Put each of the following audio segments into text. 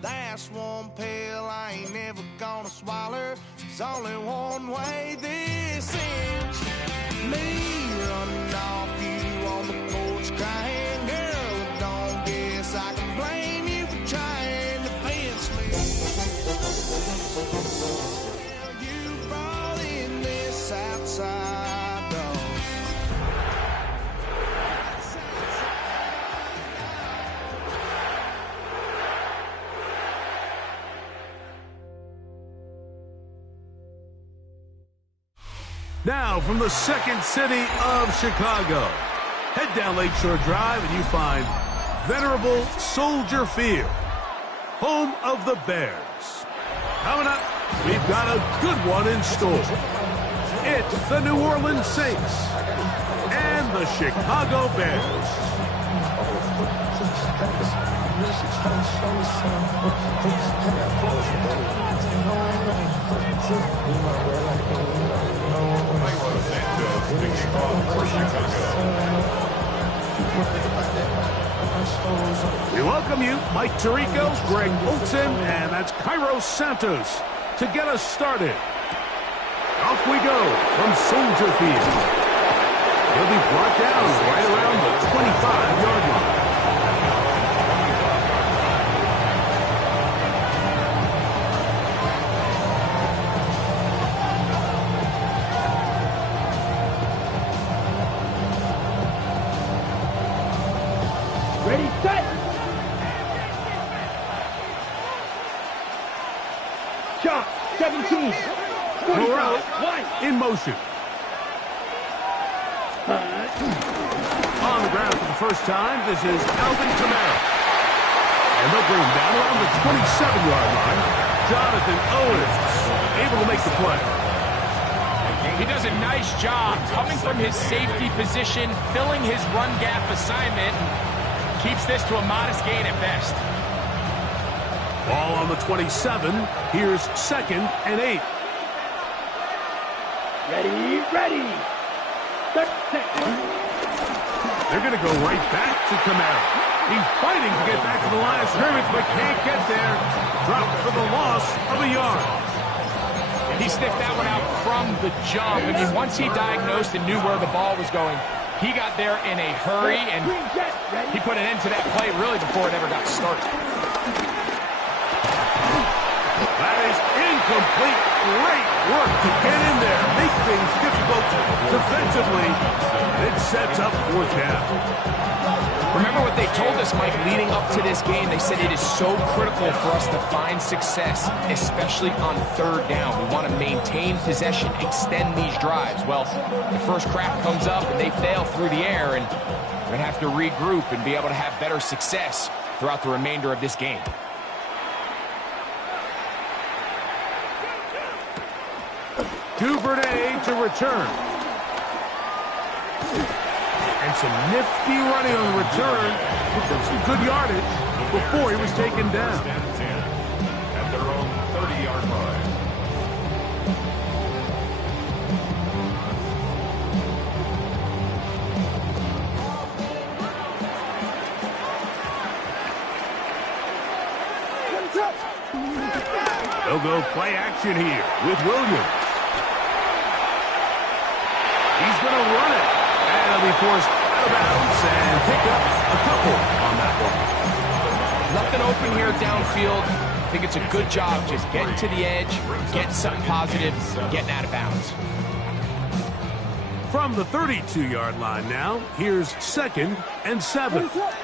That's one pill I ain't never gonna swallow. There's only one way this ends. Me running off you on the porch crying, girl, I don't guess I can blame you for trying to fence me. You brought in this outside dog. Now, from the second city of Chicago, head down Lakeshore Drive and you find venerable Soldier Field, home of the Bears. Coming up, we've got a good one in store. It's the New Orleans Saints and the Chicago Bears. We welcome you, Mike Tirico, Greg Olson, and that's Cairo Santos to get us started. Off we go from Soldier Field. He'll be brought down right around the 25-yard line. Ready, set! Shot, 17. Morrell in motion. On the ground for the first time, this is Alvin Kamara. And they'll bring him down around the 27-yard line. Jonathan Owens able to make the play. He does a nice job coming from his safety position, filling his run gap assignment, and keeps this to a modest gain at best. Ball on the 27. Here's 2nd and 8. Ready, ready. Set. They're going to go right back to Kamara. He's fighting to get back to the line of scrimmage, but can't get there. Dropped for the loss of a yard. He sniffed that one out from the jump. I mean, once he diagnosed and knew where the ball was going, he got there in a hurry, and he put an end to that play really before it ever got started. That is incomplete. Great work to get in there, make things difficult defensively. It sets up 4th down. Remember what they told us, Mike, leading up to this game. They said it is so critical for us to find success, especially on 3rd down. We want to maintain possession, extend these drives. Well, the first crack comes up and they fail through the air, and we're going to have to regroup and be able to have better success throughout the remainder of this game. Duvernay to return. And some nifty running on the return. Picked up some good yardage before he was taken down. At their own 30-yard line. They'll go play action here with Williams. He's going to run it. And he'll be forced out of bounds and pick up a couple on that one. Nothing open here downfield. I think it's a good job just getting to the edge, getting something positive, getting out of bounds. From the 32-yard line now, here's 2nd and 7. First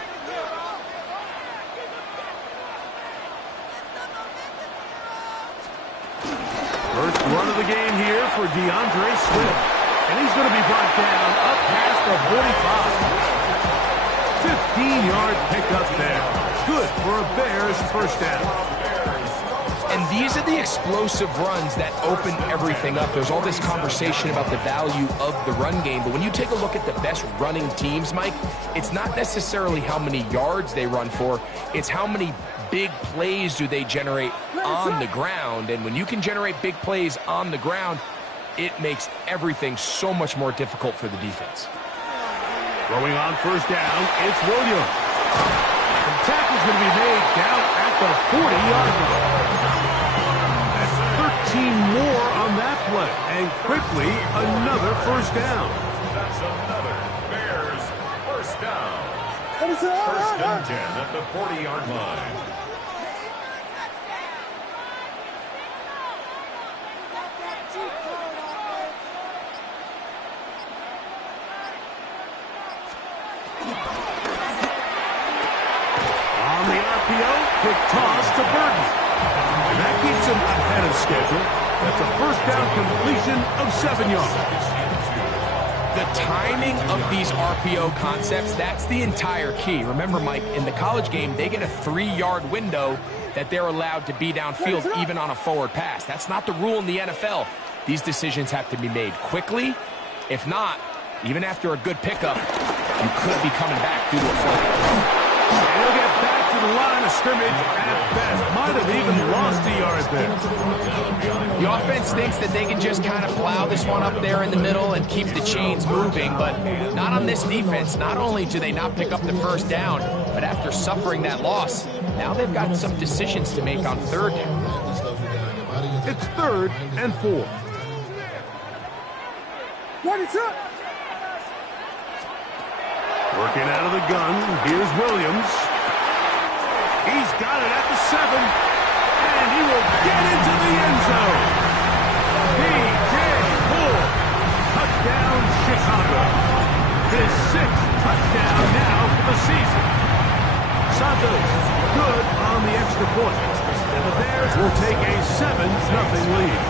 run of the game here for DeAndre Swift. And he's going to be brought down up past the 45. 15-yard pickup there. Good for a Bears first down. And these are the explosive runs that open everything up. There's all this conversation about the value of the run game, but when you take a look at the best running teams, Mike, it's not necessarily how many yards they run for, it's how many big plays do they generate on the ground. And when you can generate big plays on the ground, it makes everything so much more difficult for the defense. Throwing on first down, it's Williams. The tackle's going to be made down at the 40-yard line. That's 13 more on that play. And quickly, another first down. That's another Bears first down. First and 10 at the 40-yard line. On the RPO, quick toss to Burton. And that keeps him ahead of schedule. That's a first down completion of 7 yards. The timing of these RPO concepts, that's the entire key. Remember, Mike, in the college game, they get a 3-yard window that they're allowed to be downfield even on a forward pass. That's not the rule in the NFL. These decisions have to be made quickly. If not, even after a good pickup, you could be coming back due to a flag. And he'll get back to the line of scrimmage at best. Might have even lost a yard there. The offense thinks that they can just kind of plow this one up there in the middle and keep the chains moving, but not on this defense. Not only do they not pick up the first down, but after suffering that loss, now they've got some decisions to make on third down. It's 3rd and 4. What is up? Working out of the gun, here's Williams. He's got it at the 7, and he will get into the end zone. P.J. Moore, touchdown Chicago. His 6th touchdown now for the season. Santos good on the extra point, and the Bears will take a 7-0 lead.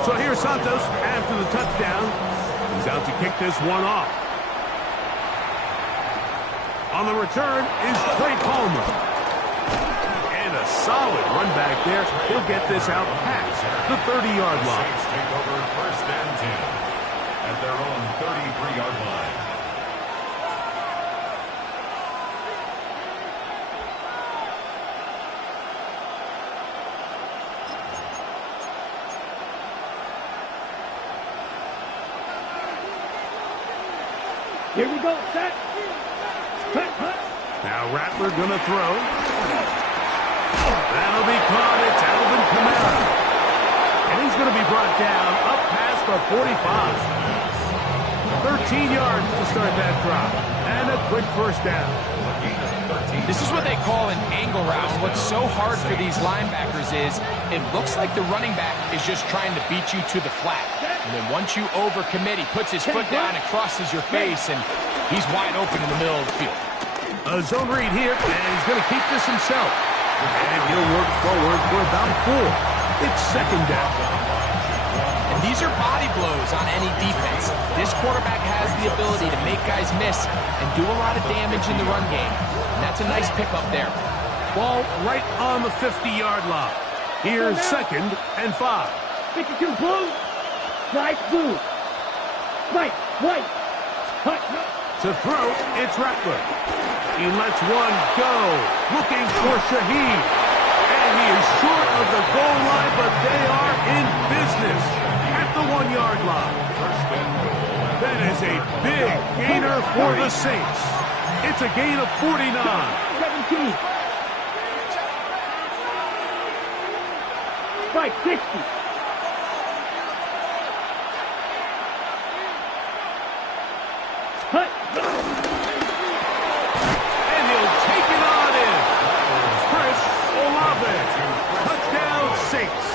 So here's Santos after the touchdown. He's out to kick this one off. On the return is Trey Palmer. And a solid run back there. He'll get this out past the 30-yard line. Saints take over first and 10 at their own 33-yard line. Here we go, set. Cut. Now Rattler gonna throw. That'll be caught. It's Alvin Kamara. And he's gonna be brought down up past the 45. 13 yards to start that drive. And a quick first down. This is what they call an angle route. What's so hard for these linebackers is it looks like the running back is just trying to beat you to the flat. And then once you overcommit, he puts his foot down and crosses your face, and he's wide open in the middle of the field. A zone read here, and he's going to keep this himself. And he'll work forward for about 4. It's 2nd down. And these are body blows on any defense. This quarterback has the ability to make guys miss and do a lot of damage in the run game. And that's a nice pickup there. Ball right on the 50-yard line. Here's 2nd and 5. 52 blue. Right blue. Right, white. Cut. To throw, it's Rattler. He lets one go. Looking for Shaheed. And he is short of the goal line, but they are in business at the 1-yard line. That is a big gainer for the Saints. It's a gain of 49. 17. Right, 60. Cut. And he'll take it on in. Chris Olave. Touchdown Saints.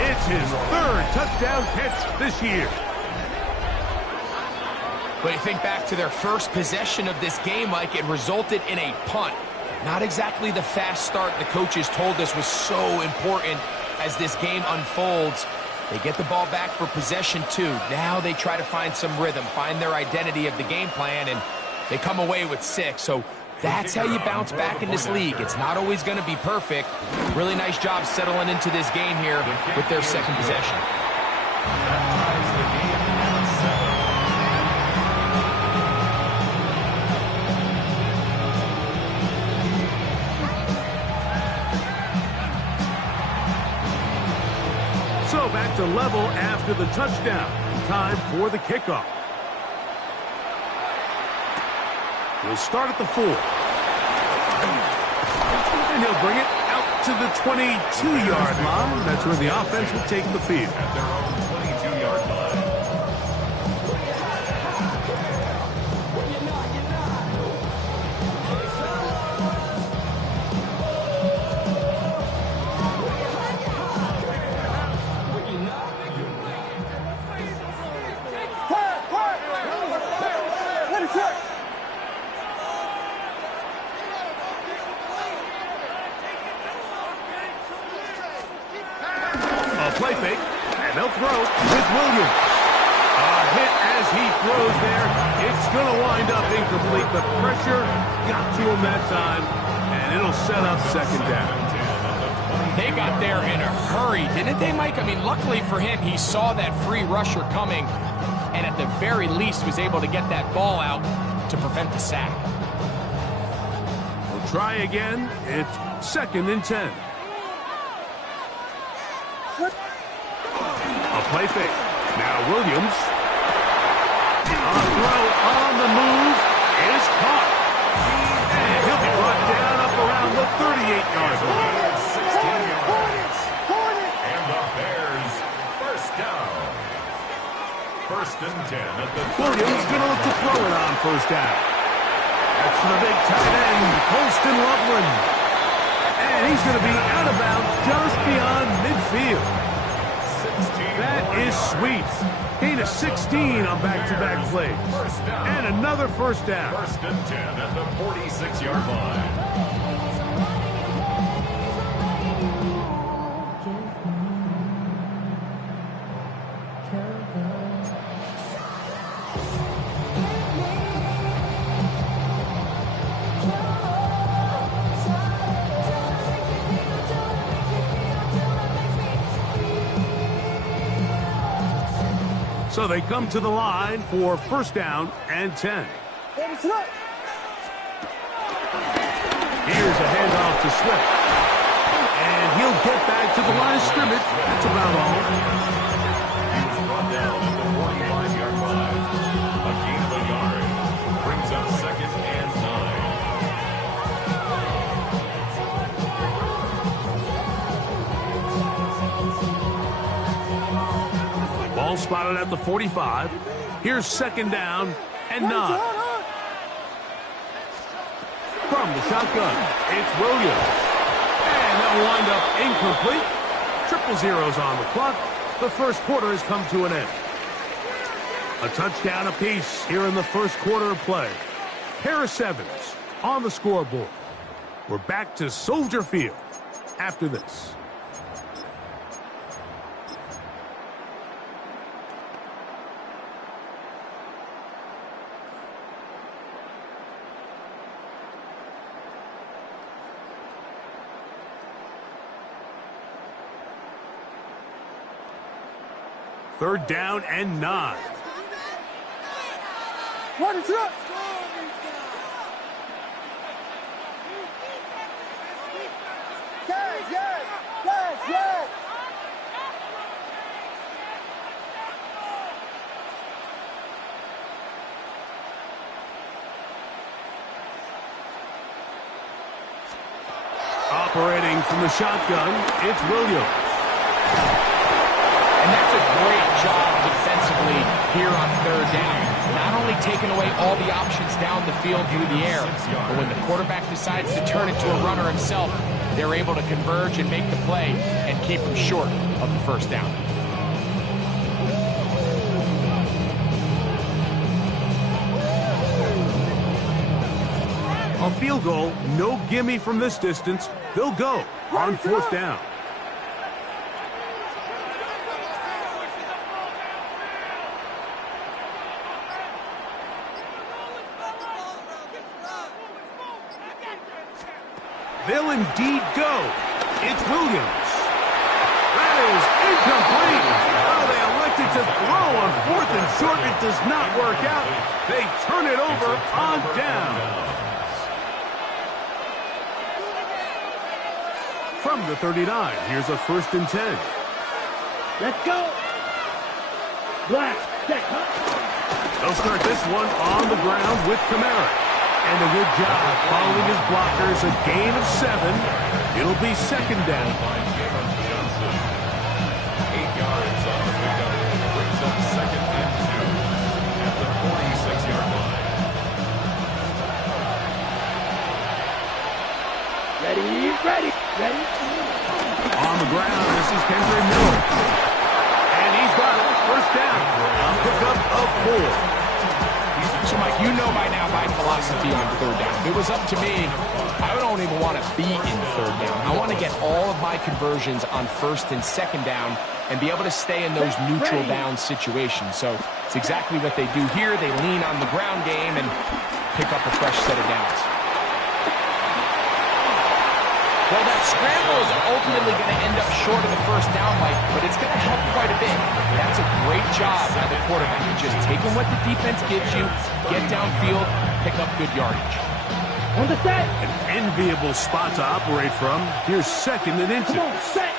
It's his 3rd touchdown catch this year. But you think back to their first possession of this game, Mike, it resulted in a punt. Not exactly the fast start the coaches told us was so important as this game unfolds. They get the ball back for possession 2. Now they try to find some rhythm, find their identity of the game plan, and they come away with 6. So that's how you bounce back in this league. It's not always going to be perfect. Really nice job settling into this game here with their 2nd possession. That ties the game to level after the touchdown. Time for the kickoff. He'll start at the 4. And he'll bring it out to the 22-yard line. That's where the offense will take the field. At their own 22-yard line. Play fake, and they'll throw with Williams. A hit as he throws there. It's going to wind up incomplete. The pressure got to him that time, and it'll set up second down. They got there in a hurry, didn't they, Mike? I mean, luckily for him, he saw that free rusher coming, and at the very least was able to get that ball out to prevent the sack. We'll try again. It's 2nd and 10. A play fake. Now Williams. A throw on the move is caught. And he'll be brought down up around the 38-yard line. 16 yards. And the Bears first down. 1st and 10 at the Williams going to look to throw it on first down. That's the big tight end, Colston Loveland. And he's going to be out of bounds just beyond midfield. That is sweet. Gain of 16 on back-to-back plays. And another first down. 1st and 10 at the 46-yard line. So they come to the line for first down and 10. Here's a handoff to Swift. And he'll get back to the line of scrimmage. That's about all. He was brought down at the 45-yard line. A gain of a yard brings up 2nd and 9. Ball spotted at the 45. Here's 2nd down and 9. From the shotgun, it's Williams. And that'll wind up incomplete. 0-0s on the clock. The first quarter has come to an end. A touchdown apiece here in the first quarter of play. Harris Evans on the scoreboard. We're back to Soldier Field after this. Third down and 9. What is up? Yes. Operating from the shotgun, it's Williams. And that's a great job defensively here on third down. Not only taking away all the options down the field through the air, but when the quarterback decides to turn it to a runner himself, they're able to converge and make the play and keep him short of the first down. A field goal, no gimme from this distance. They'll go on fourth down. They'll indeed go. It's Williams. That is incomplete. Oh, they elected to throw on 4th and short. It does not work out. They turn it over on down. From the 39, here's a 1st and 10. Let's go. Black, set, cut. They'll start this one on the ground with Kamara. And a good job following his blockers. A gain of 7. It'll be second down. 8 yards on the pickup. Brings up second and 2 at the 46-yard line. Ready. On the ground, this is Kendre Miller. And he's got it. First down. A pickup of 4. So, Mike, you know by now my philosophy on third down. If it was up to me, I don't even want to be in third down. I want to get all of my conversions on first and second down and be able to stay in those neutral down situations. So it's exactly what they do here. They lean on the ground game and pick up a fresh set of downs. Well, that scramble is ultimately going to end up short of the first down, Mike, but it's going to help quite a bit. That's a great job by the quarterback. Just taking what the defense gives you, get downfield, pick up good yardage. On the set. An enviable spot to operate from. Here's second and inches. Come on, set.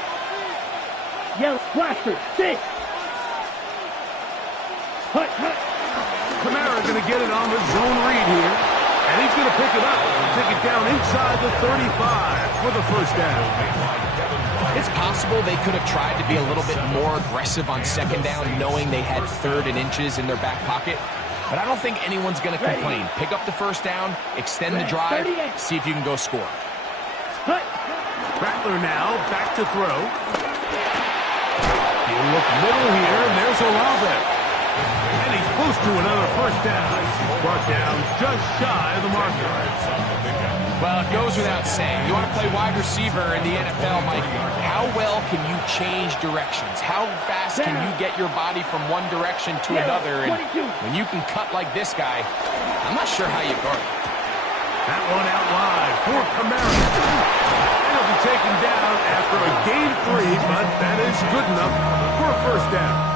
Yellow, Blackford, sit. Hut. Kamara going to get it on the zone read here. And he's going to pick it up and take it down inside the 35 for the first down. It's possible they could have tried to be a little bit more aggressive on second down, knowing they had third and inches in their back pocket. But I don't think anyone's going to complain. Pick up the first down, extend the drive, see if you can go score. Rattler now back to throw. He'll look middle here, and there's Olave. And he's close to another first down. Brought down just shy of the marker. Well, it goes without saying. You want to play wide receiver in the NFL, Mike. How well can you change directions? How fast can you get your body from one direction to another? And when you can cut like this guy, I'm not sure how you guard it. That one out wide for Kamara. And he'll be taken down after a gain 3, but that is good enough for a first down.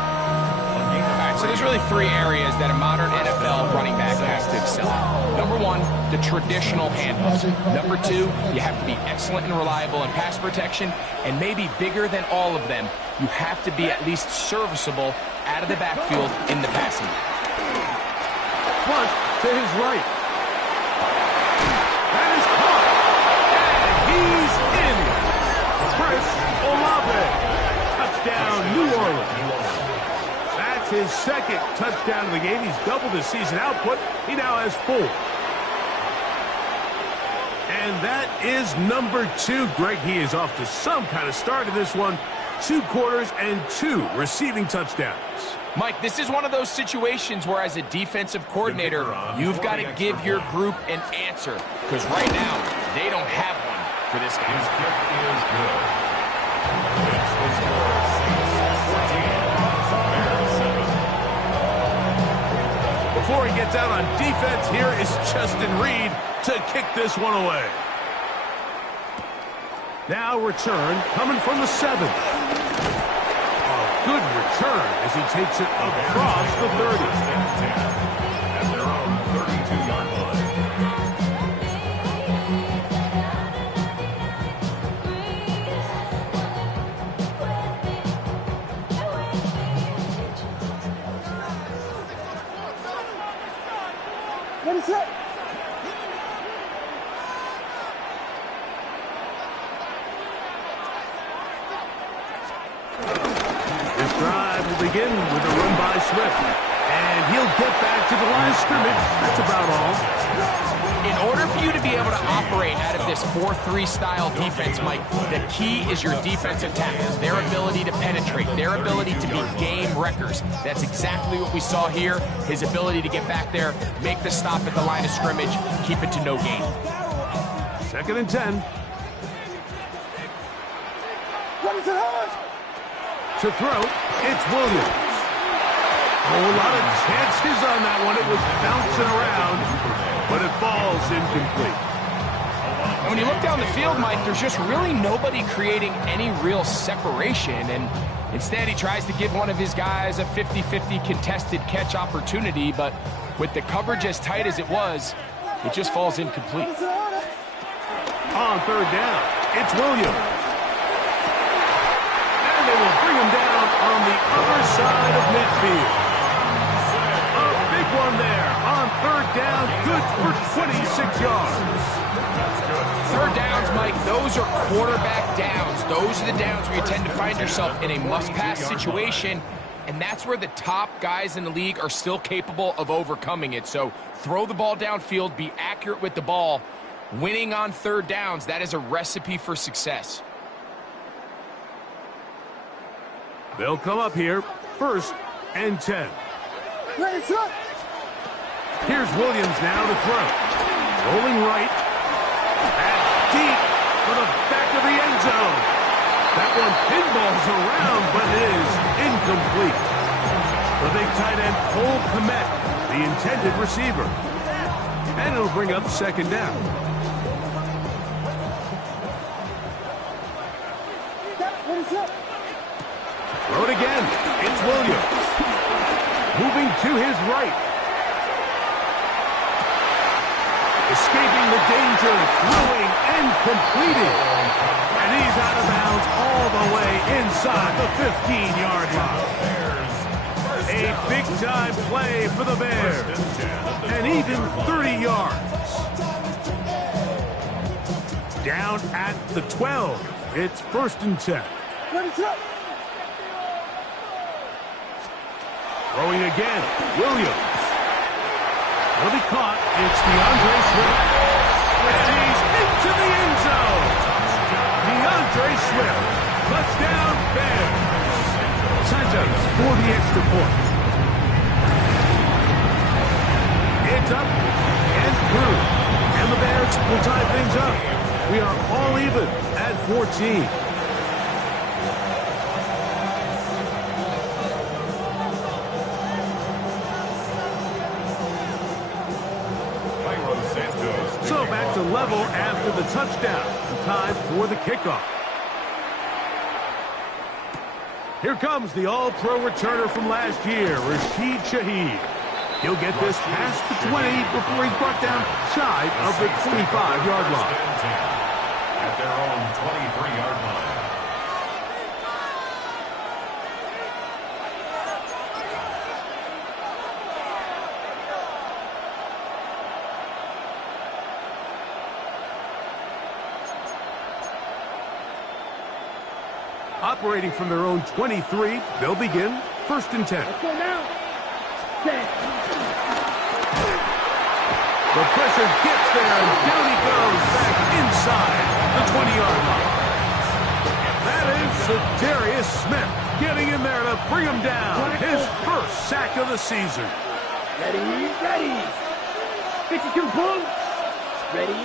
So there's really 3 areas that a modern NFL running back has to excel in. Number 1, the traditional handoffs. Number 2, you have to be excellent and reliable in pass protection. And maybe bigger than all of them, you have to be at least serviceable out of the backfield in the passing. Flush to his right. That is caught. And he's in. Chris Olave. Touchdown, New Orleans. His second touchdown of the game. He's doubled his season output. He now has 4. And that is number 2. Greg, he is off to some kind of start in this one. 2 quarters and 2 receiving touchdowns. Mike, this is one of those situations where as a defensive coordinator, you've got to give your group an answer. Because right now, they don't have one for this guy. His kick is good. It's the score, 14. Before he gets out on defense, here is Justin Reed to kick this one away. Now return coming from the 7. A good return as he takes it across the 30. At their own 32-yard line. Ready, set. This drive will begin with a run by Swift. And he'll get back to the line of scrimmage. That's about all. In order for you to be able to operate out of this 4-3 style defense, Mike, the key is your defensive tackles, their ability to penetrate, their ability to be game wreckers. That's exactly what we saw here. His ability to get back there, make the stop at the line of scrimmage, keep it to no gain. Second and 10. To throw, it's Williams. A whole lot of chances on that one. It was bouncing around, but it falls incomplete. And when you look down the field, Mike, there's just really nobody creating any real separation. And instead, he tries to give one of his guys a 50-50 contested catch opportunity. But with the coverage as tight as it was, it just falls incomplete. On third down, it's Williams. And they will bring him down on the other side of midfield. A big one there on third down, good for 26 yards. Third downs, Mike, those are quarterback downs. Those are the downs where you tend to find yourself in a must-pass situation, and that's where the top guys in the league are still capable of overcoming it. So throw the ball downfield, be accurate with the ball. Winning on third downs, that is a recipe for success. They'll come up here, 1st and 10. Here's Williams now to throw. Rolling right. And deep for the back of the end zone. That one pinballs around, but is incomplete. The big tight end, Cole Kmet, the intended receiver. And it'll bring up 2nd down. Throw it again. It's Williams. Moving to his right. Escaping the danger, throwing and completing. And he's out of bounds all the way inside the 15-yard line. A big-time play for the Bears. And even 30 yards. Down at the 12. It's 1st and 10. Throwing again, Williams. Will be caught. It's DeAndre Swift. And he's into the end zone. DeAndre Swift. Touchdown, Bears. Santos for the extra point. It's up and through. And the Bears will tie things up. We are all even at 14. So back to level after the touchdown. Time for the kickoff. Here comes the all-pro returner from last year, Rashid Shaheed. He'll get this past the 20 before he's brought down shy of the 25-yard line. At their own 23-yard line. Operating from their own 23, they'll begin 1st and 10. Let's go now. 10. The pressure gets there, and down he goes back inside the 20-yard line. That is Darius Smith getting in there to bring him down. His 1st sack of the season. Ready, ready. 52 boom. Ready.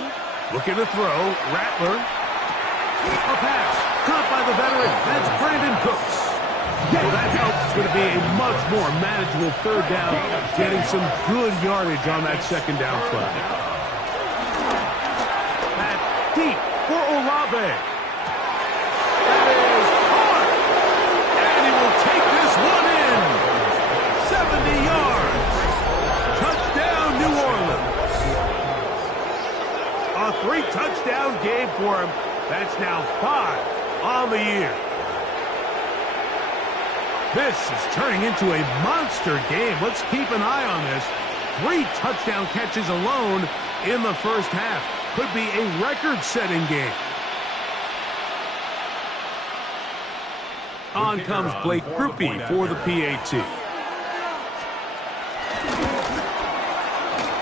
Looking to throw, Rattler. A pass. Caught by the veteran. That's Brandon Cooks. Well, that helps. It's going to be a much more manageable 3rd down, getting some good yardage on that 2nd down play. That deep for Olave. That is hard. And he will take this one in. 70 yards. Touchdown, New Orleans. A 3-touchdown game for him. That's now 5 on the year. This is turning into a monster game. Let's keep an eye on this. 3 touchdown catches alone in the 1st half. Could be a record-setting game. On comes Blake Grupe for the PAT.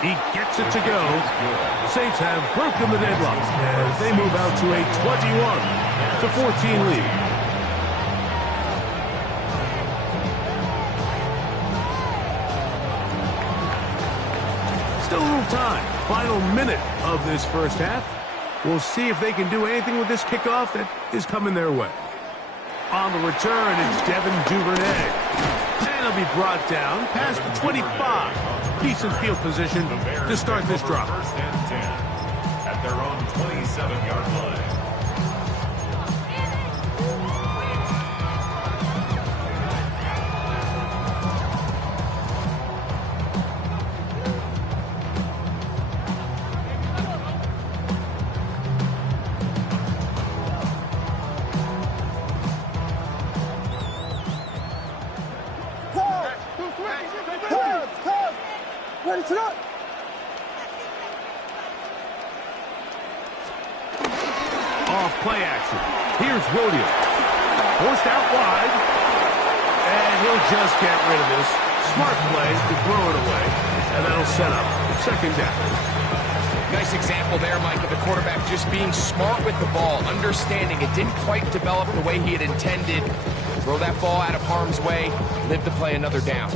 He gets it to go. The Saints have broken the deadlock as they move out to a 21-14 lead. Still a little time. Final minute of this 1st half. We'll see if they can do anything with this kickoff that is coming their way. On the return, it's Devin Duvernay. And he'll be brought down past the 25. Decent field position to start this drive. 1st and 10 at their own 27-yard line. Ready, set up. Off play action. Here's Williams. Forced out wide. And he'll just get rid of this. Smart play to throw it away. And that'll set up second down. Nice example there, Mike, of the quarterback just being smart with the ball, understanding it didn't quite develop the way he had intended. Throw that ball out of harm's way, live to play another down.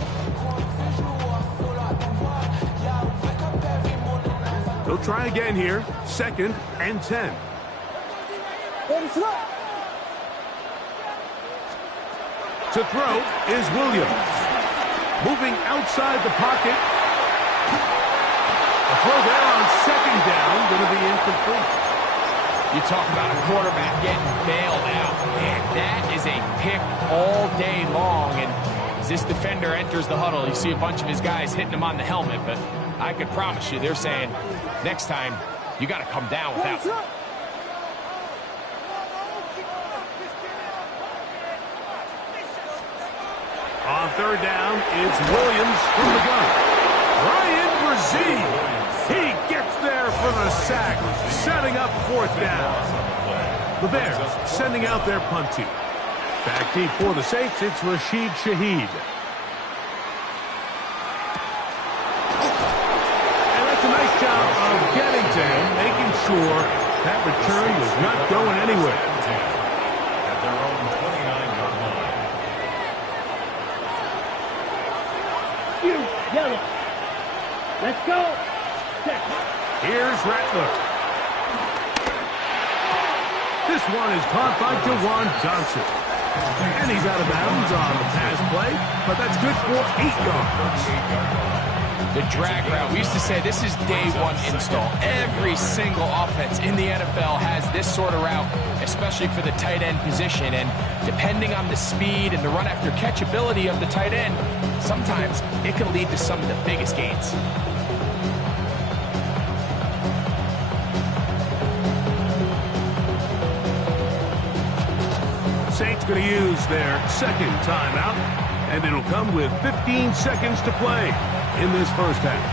He'll try again here. 2nd and 10. To throw is Williams. Moving outside the pocket. A throw there on 2nd down, going to be incomplete. You talk about a quarterback getting bailed out. Man, that is a pick all day long. And as this defender enters the huddle, you see a bunch of his guys hitting him on the helmet. But I could promise you, they're saying, next time, you got to come down with that one. On 3rd down, it's Williams from the gun. Ryan Brzee. He gets there for the sack, setting up 4th down. The Bears sending out their punt team. Back deep for the Saints, it's Rashid Shaheed. And that's a nice job of getting to him, making sure that return was not going anywhere. At their own 29-yard line. You, yellow. Let's go. Here's Rattler. This one is caught by Jawan Johnson. And he's out of bounds on the pass play, but that's good for 8 yards. The drag route. We used to say this is day one install. Every single offense in the NFL has this sort of route, especially for the tight end position. And depending on the speed and the run after catch ability of the tight end, sometimes it can lead to some of the biggest gains. Saints going to use their 2nd timeout, and it'll come with 15 seconds to play in this first half.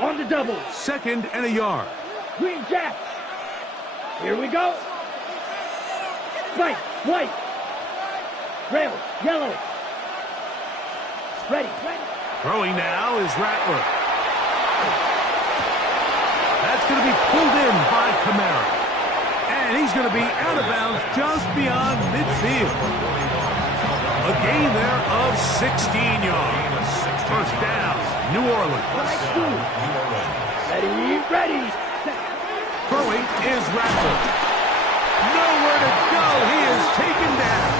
On the double. 2nd and a yard. Green Jack. Here we go. White, white. Red, yellow. Ready. Throwing now is Rattler. That's going to be pulled in by Kamara. And he's going to be out of bounds just beyond midfield. A gain there of 16 yards. First down, New Orleans. Ready. Throwing is Rattler. Nowhere to go. He is taken down.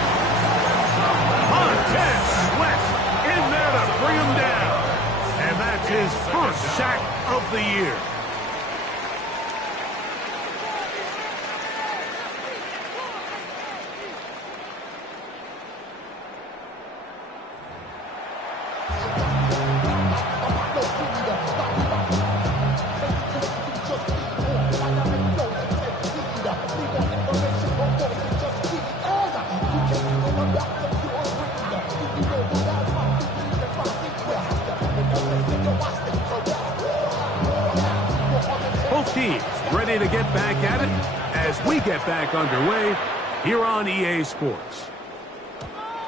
Montez Sweat in there to bring him down. And that's his first sack of the year. Both teams ready to get back at it as we get back underway here on EA Sports.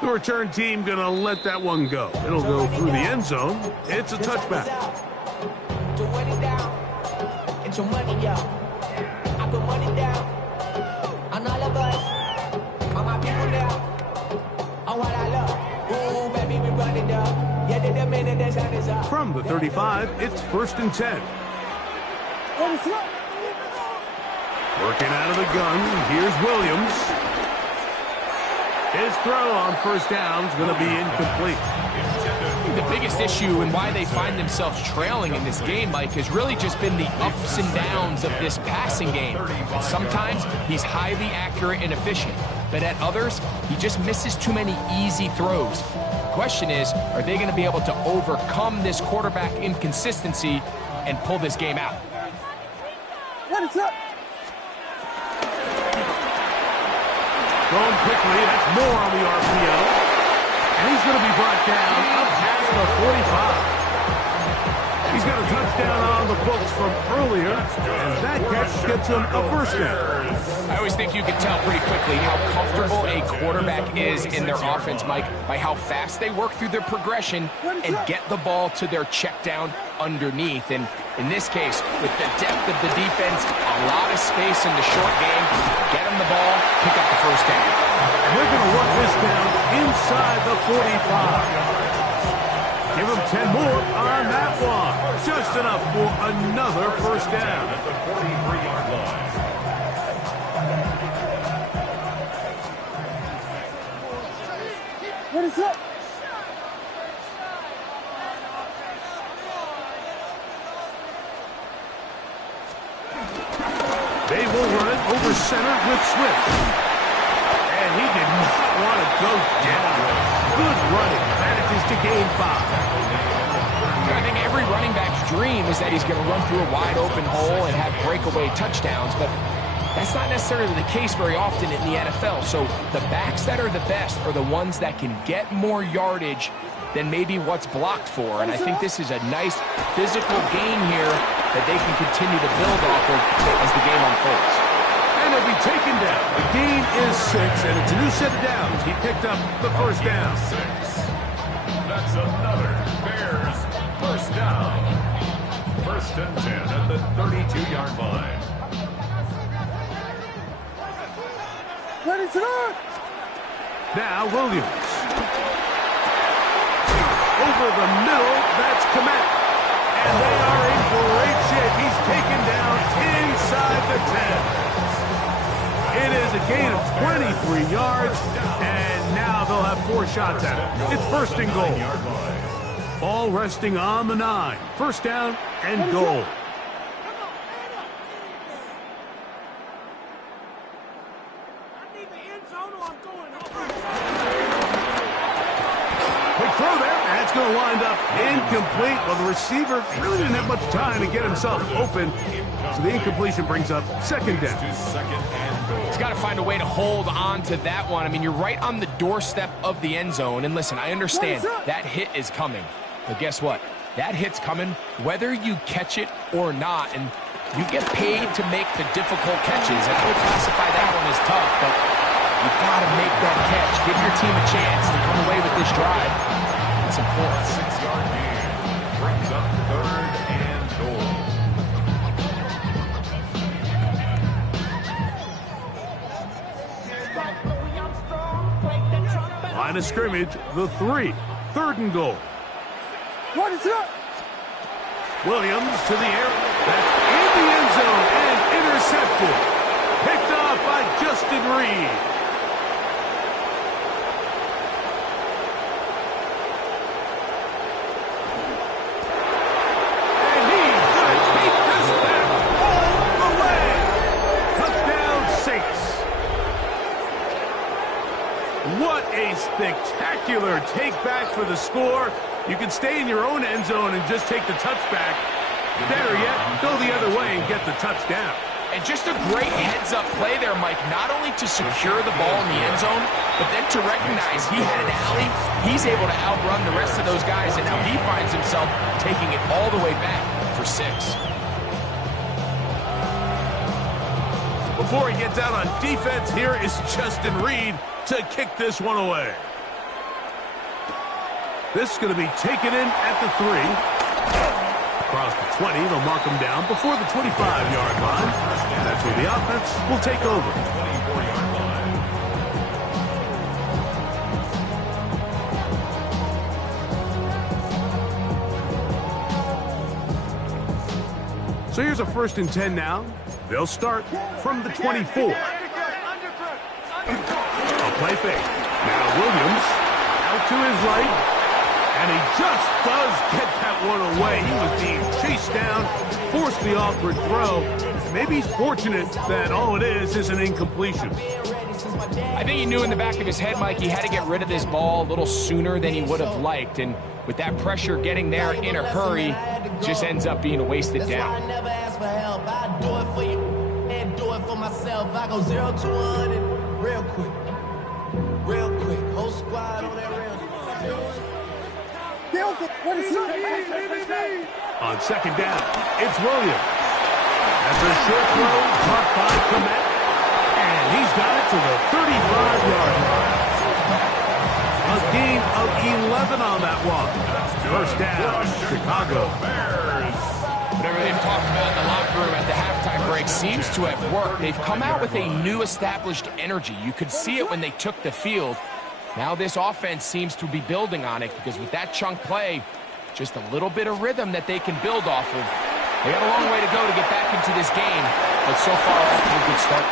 The return team going to let that one go. It'll go through the end zone. It's a touchback. Get your money, yo. I put money down on all of us, on my people now, on what I love. Ooh, baby, we run it up. Yeah, the minute the sun is up. From the 35, it's 1st and 10. Working out of the gun, here's Williams. His throw on 1st down is going to be incomplete. The biggest issue and why they find themselves trailing in this game, Mike, has really just been the ups and downs of this passing game. And sometimes he's highly accurate and efficient, but at others, he just misses too many easy throws. The question is, are they going to be able to overcome this quarterback inconsistency and pull this game out? What is up? Going quickly. That's more on the RPO. And he's going to be brought down up past the 45. He's got a touchdown on the books from earlier, and that catch gets him a first down. I always think you can tell pretty quickly how comfortable a quarterback is in their offense, Mike, by how fast they work through their progression and get the ball to their check down underneath. And in this case, with the depth of the defense, a lot of space in the short game, get them the ball, pick up the first down. And they're going to work this down inside the 45. Give him 10 more on that one. Just enough for another first down. At the 43-yard line. What is up? They will run it over center with Swift. And he did not want to go down. Good running. Manages to gain 5. I think every running back's dream is that he's going to run through a wide open hole and have breakaway touchdowns, but that's not necessarily the case very often in the NFL. So the backs that are the best are the ones that can get more yardage than maybe what's blocked for. And I think this is a nice physical gain here that they can continue to build off of as the game unfolds. And he'll be taken down. The gain is 6, and it's a new set of downs. He picked up the first down. 6. That's another Bears first down. First and 10 at the 32-yard line. What is it on? Now Williams. Over the middle, that's Kmet. And they are in great shape. He's taken down inside the 10. It is a gain of 23 yards, and now they'll have 4 shots at it. It's first and goal. Ball resting on the 9. First down and goal. Quick throw there. That's going to wind up incomplete. Well, the receiver really didn't have much time to get himself open, so the incompletion brings up second down. He's got to find a way to hold on to that one. I mean, you're right on the doorstep of the end zone. And listen, I understand that hit is coming. But guess what? That hit's coming whether you catch it or not. And you get paid to make the difficult catches. And I would classify that one as tough, but you've got to make that catch. Give your team a chance to come away with this drive. It's important. 6-yard gain brings up third and goal. Line of scrimmage, the 3. Third and goal. What is up? Williams to the air. That's in the end zone and intercepted. Picked off by Justin Reed. And he's going to take this back all the way. Touchdown Saints. What a spectacular take back for the score. You can stay in your own end zone and just take the touchback. Better yet, go the other way and get the touchdown. And just a great heads-up play there, Mike, not only to secure the ball in the end zone, but then to recognize he had an alley. He's able to outrun the rest of those guys, and now he finds himself taking it all the way back for 6. Before he gets out on defense, here is Justin Reed to kick this one away. This is going to be taken in at the 3. Across the 20, they'll mark him down before the 25-yard line. And that's where the offense will take over. 24-yard line. So here's a first and 10 now. They'll start from the 24. A play fake. Now Williams out to his right. And he just does get that one away. He was being chased down, forced the awkward throw. Maybe he's fortunate that all it is an incompletion. I think he knew in the back of his head, Mike, he had to get rid of this ball a little sooner than he would have liked. And with that pressure getting there in a hurry, just ends up being a wasted down. I never ask for help. I do it for you and do it for myself. I go 0 to 100 real quick. Real quick, whole squad on that rail. What is he? On second down, it's Williams. That's a short throw caught by Kmet. And he's got it to the 35-yard line. A gain of 11 on that one. First down, Chicago. Whatever they've talked about in the locker room at the halftime break seems to have worked. They've come out with a new established energy. You could see it when they took the field. Now this offense seems to be building on it because with that chunk play, just a little bit of rhythm that they can build off of. They got a long way to go to get back into this game, but so far off to a good start.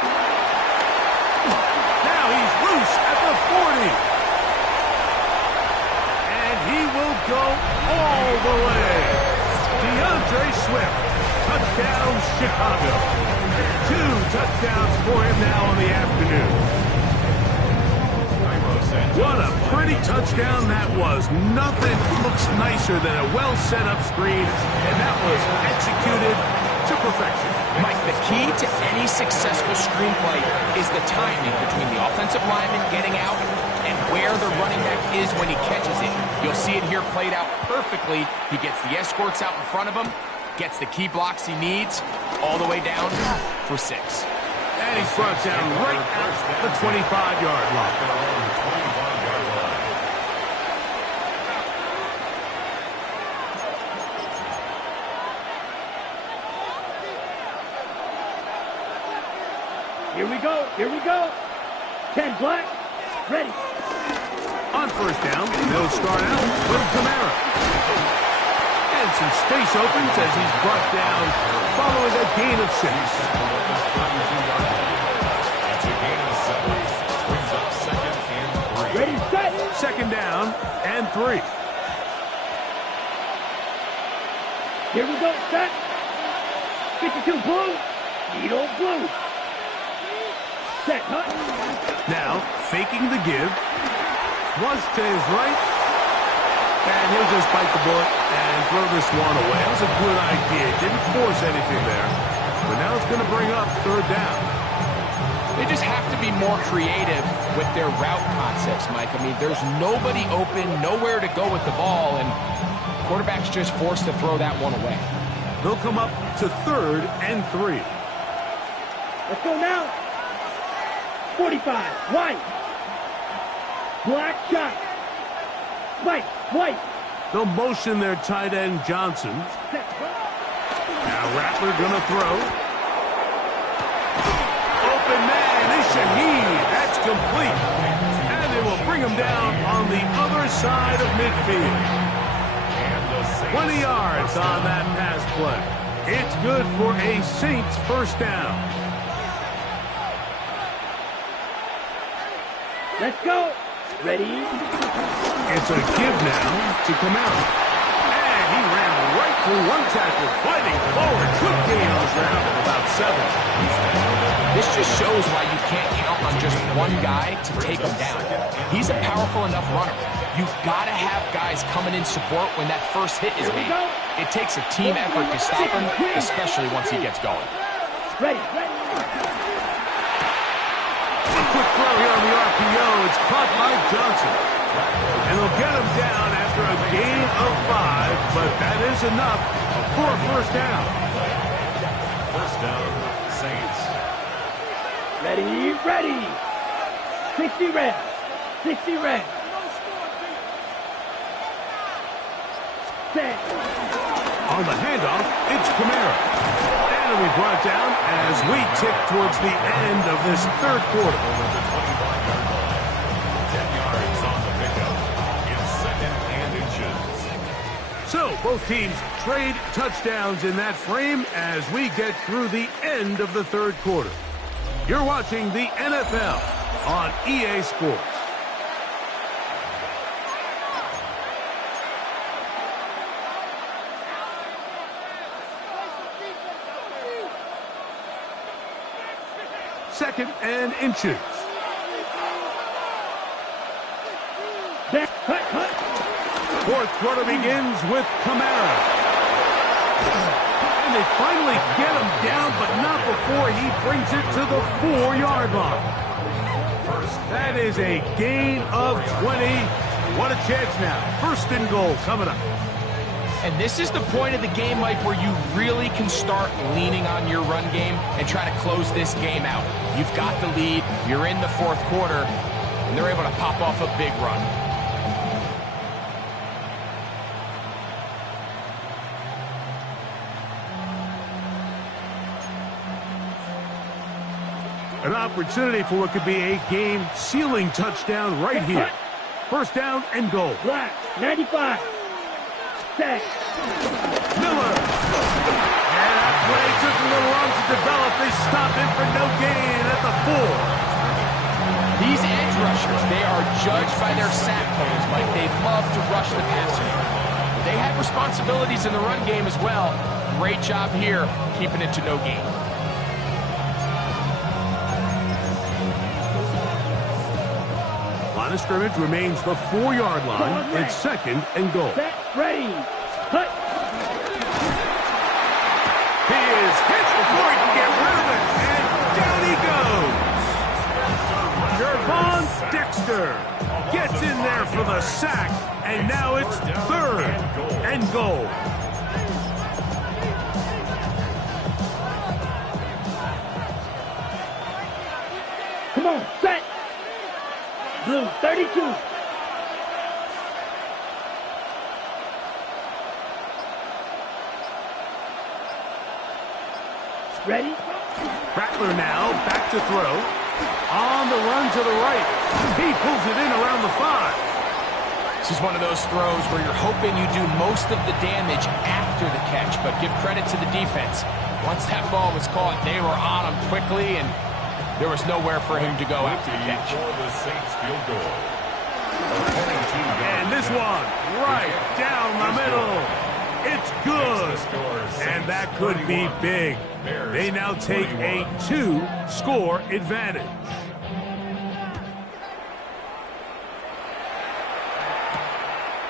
Now he's loose at the 40. And he will go all the way. DeAndre Swift, touchdown Chicago. 2 touchdowns for him now in the afternoon. What a pretty touchdown that was. Nothing looks nicer than a well-set-up screen, and that was executed to perfection. Mike, the key to any successful screenplay is the timing between the offensive lineman getting out and where the running back is when he catches it. You'll see it here played out perfectly. He gets the escorts out in front of him, gets the key blocks he needs, all the way down for 6. And he's brought down right at the 25-yard line. Here we go. 10 black, ready. On first down, they'll start out with Kamara. And some space opens as he's brought down following a gain of 6. That's a gain of 7. Brings up second and 3. Ready, set. Second down and 3. Here we go, set. 52 blue, needle blue. Set, huh? Now, faking the give. Flush to his right. And he'll just bite the bullet and throw this one away. That was a good idea. Didn't force anything there. But now it's going to bring up third down. They just have to be more creative with their route concepts, Mike. I mean, there's nobody open, nowhere to go with the ball, and quarterback's just forced to throw that one away. They'll come up to third and 3. Let's go now. 45, white. Black shot. White, white. They'll motion their tight end Johnson. Set. Now Rattler gonna throw. Open man is Shaheed. That's complete. And they will bring him down on the other side of midfield. 20 yards on that pass play. It's good for a Saints first down. Let's go. Ready? It's a give now to Kamara. And he ran right through one tackle, fighting forward. Good gain on the ground of about 7. This just shows why you can't count on just one guy to take him down. He's a powerful enough runner. You've got to have guys coming in support when that first hit is made. It takes a team effort to stop him, especially once he gets going. Ready. Quick throw here on the RPO. It's caught by Johnson. And they'll get him down after a gain of 5, but that is enough for a first down. First down, Saints. Ready. 60 red. 60 red. Set. On the handoff, it's Kamara. And he'll be brought down as we tick towards the end of this third quarter. 10 yards on the pickup. It's second and inches. So, both teams trade touchdowns in that frame as we get through the end of the third quarter. You're watching the NFL on EA Sports. Second and inches. Cut. Fourth quarter begins with Kamara. And they finally get him down, but not before he brings it to the 4-yard line. That is a gain of 20. What a chance now. First and goal coming up. And this is the point of the game, Mike, where you really can start leaning on your run game and try to close this game out. You've got the lead, you're in the fourth quarter, and they're able to pop off a big run. An opportunity for what could be a game-sealing touchdown right here. First down and goal. Black, 95. Set. Miller. And that play took a little long to develop. They stopped it for no gain at the 4. These edge rushers, they are judged by their sack totals, Mike. They love to rush the passer. They have responsibilities in the run game as well. Great job here, keeping it to no gain. Line of scrimmage remains the 4-yard line. It's second and goal. Set, ready. Cut. He is hit before he can get rid of it. And down he goes. Gervon Dexter gets in there for the sack. And now it's third and goal. Come on, set. Blue, 32. Ready? Rattler now back to throw. On the run to the right. He pulls it in around the 5. This is one of those throws where you're hoping you do most of the damage after the catch, but give credit to the defense. Once that ball was caught, they were on him quickly, and there was nowhere for him to go after the catch. And this one, right down the middle. It's good. And that could be big. They now take a 2-score advantage.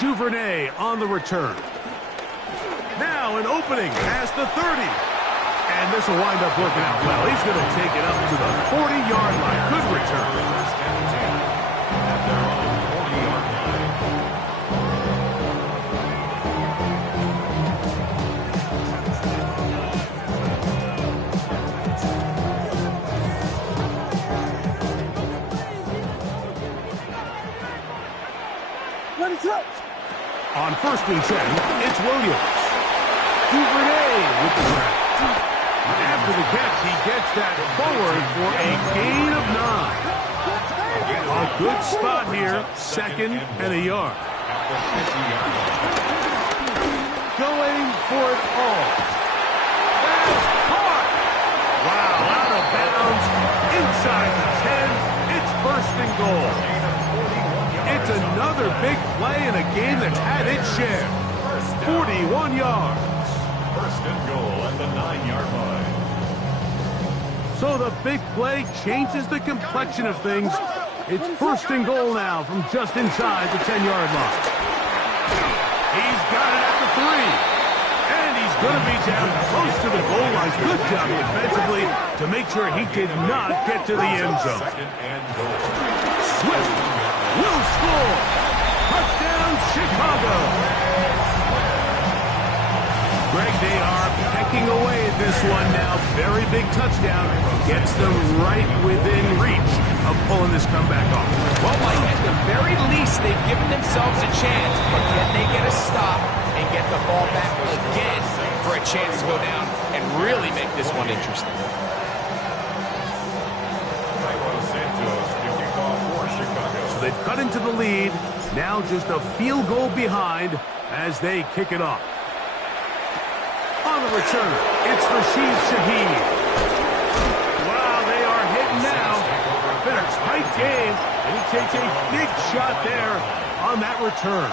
Duvernay on the return. Now an opening past the 30. And this will wind up working out well. He's going to take it up to the 40-yard line. Good return. Let it go. On first and 10, it's Williams. Duvernay with the grab. After the catch, he gets that forward for a gain of 9. A good spot here, second and a yard. Going for it all. That's caught. Wow, out of bounds, inside the 10. It's first and goal. It's another big play in a game that's had its share. 41 yards. First and goal at the 9-yard line. So the big play changes the complexion of things. It's first and goal now from just inside the 10-yard line. He's got it at the 3. And he's going to be down close to the goal line. Good job defensively to make sure he did not get to the end zone. Swift will score. Touchdown, Chicago. Greg, they are pecking away at this one now. Very big touchdown. Gets them right within reach of pulling this comeback off. Well, Mike, at the very least, they've given themselves a chance, but can they get a stop and get the ball back again for a chance to go down and really make this one interesting? So they've cut into the lead. Now just a field goal behind as they kick it off. On the return, it's Rashid Shaheed. Wow, they are hitting now. Been a tight game, and he takes a big shot there on that return.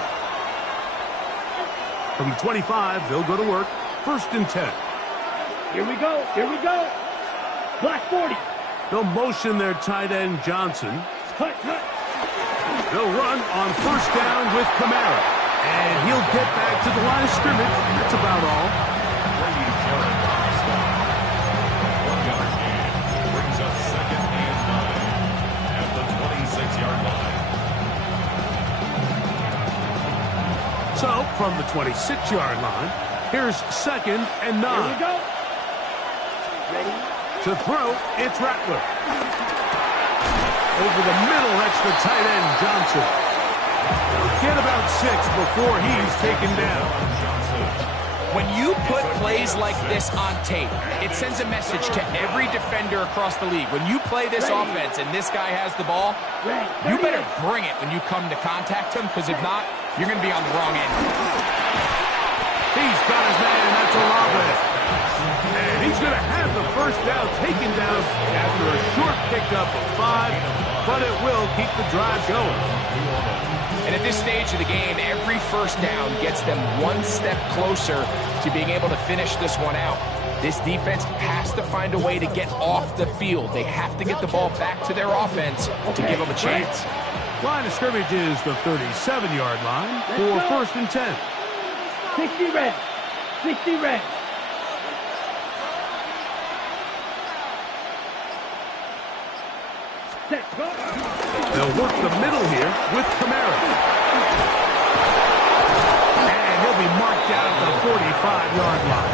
From the 25, they'll go to work. First and 10. Here we go. Here we go. Black 40. They'll motion their tight end, Johnson. Cut, cut. They'll run on first down with Kamara. And he'll get back to the line of scrimmage. That's about all. From the 26-yard line, here's 2nd and 9. Here we go. Ready? To throw, it's Rattler. Over the middle, that's the tight end, Johnson. Get about 6 before he's taken down. When you put plays like this on tape, it sends a message to every defender across the league. When you play this offense and this guy has the ball, you better bring it when you come to contact him, because if not, you're going to be on the wrong end. He's got his man, and that's Olave. And he's going to have the first down taken down after a short pickup of 5, but it will keep the drive going. And at this stage of the game, every first down gets them one step closer to being able to finish this one out. This defense has to find a way to get off the field. They have to get the ball back to their offense to give them a chance. Line of scrimmage is the 37-yard line for 1st and 10. 60 red. 60 red. Set, go. They'll work the middle here with Kamara. And he'll be marked out at the 45-yard line.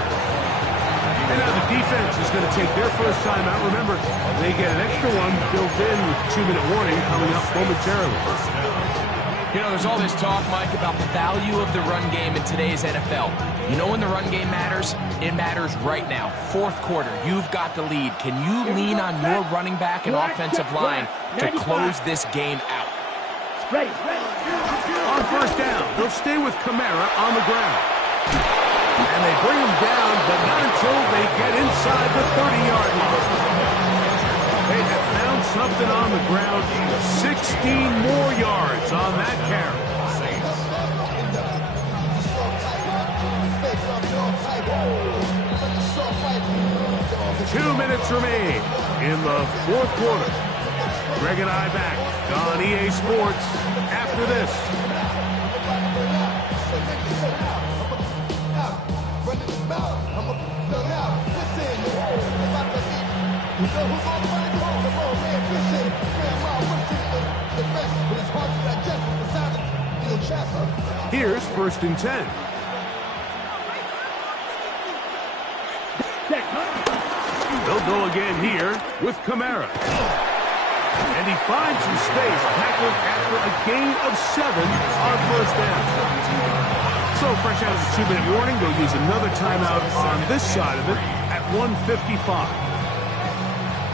And now the defense is going to take their first time out. Remember, they get an extra one built in with 2-minute warning coming up momentarily. You know, there's all this talk, Mike, about the value of the run game in today's NFL. You know when the run game matters? It matters right now. 4th quarter, you've got the lead. Can you lean on your running back and offensive line to close this game out? Ready. On 1st down, they'll stay with Kamara on the ground. And they bring him down, but not until they get inside the 30-yard line. They have found something on the ground. 16 more yards on that carry. 2 minutes remain in the 4th quarter. Greg and I back on EA Sports after this. Here's 1st and 10. They'll go again here with Kamara. And he finds some space, tackled after a gain of 7 on 1st down. So fresh out of the 2-minute warning, they'll use another timeout on this side of it at 1:55.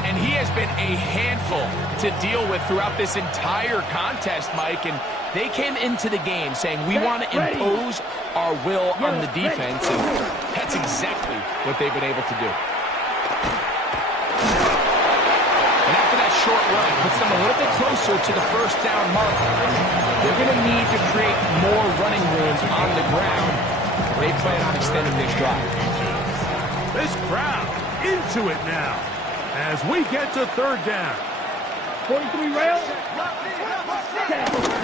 And he has been a handful to deal with throughout this entire contest, Mike. And they came into the game saying, we want to impose our will on the defense. And that's exactly what they've been able to do. And after that short run, puts them a little bit closer to the 1st down mark. They're going to need to create more running room on the ground. They plan on extending this drive. This crowd into it now as we get to 3rd down. 43 rail.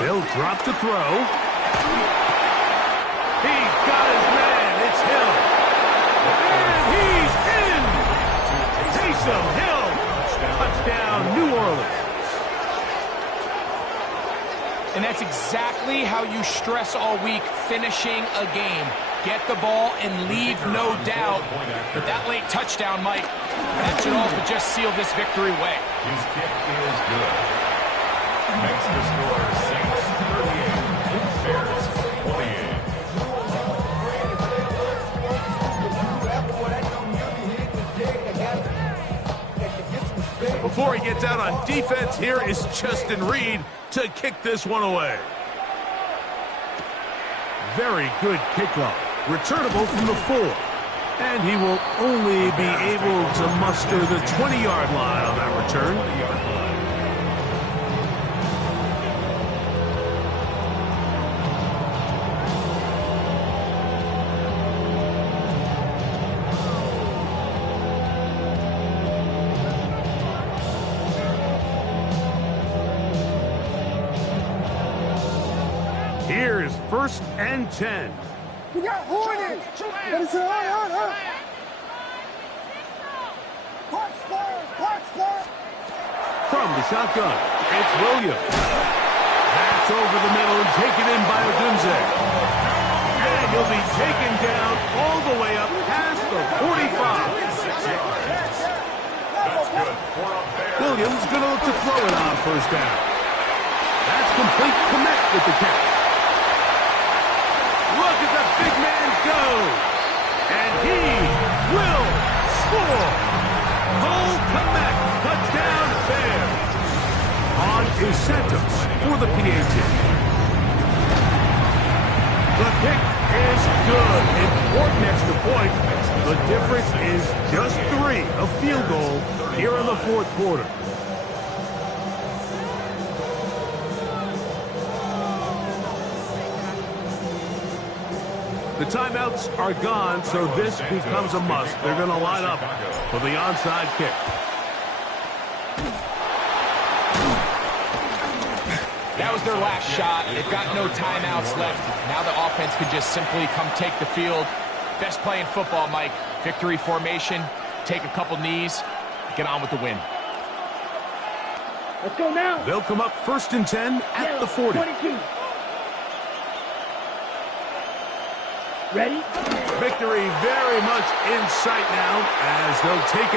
They'll drop to throw. He got his man. It's Hill. And he's in. Taysom Hill. Touchdown, New Orleans. And that's exactly how you stress all week, finishing a game. Get the ball and leave no doubt. But that late touchdown, Mike, that should all but just seal this victory away. His kick is good. Makes the score Saints 38, Bears 28. Before he gets out on defense, here is Justin Reed to kick this one away. Very good kickoff. Returnable from the 4. And he will only be able to muster the 20-yard line on that return. Here's 1st and 10. We got Hornet! What is it? From the shotgun, it's Williams. That's over the middle and taken in by Odunze. And he'll be taken down all the way up past the 45. That's good for a Bears. Williams going to look to throw it on first down. That's complete. Connect with the catch. Look at the big man go. And he will score. Cole Kmet, touchdown Bears. On is Santos for the PAT. The kick is good. Important extra point. The difference is just 3, a field goal here in the fourth quarter. The timeouts are gone, so this becomes a must. They're going to line up for the onside kick. That was their last shot. They've got no timeouts left. Now the offense can just simply come take the field. Best play in football, Mike. Victory formation, take a couple knees, get on with the win. Let's go now. They'll come up 1st and 10 at the 40. 22. Ready? Victory very much in sight now as they'll take it.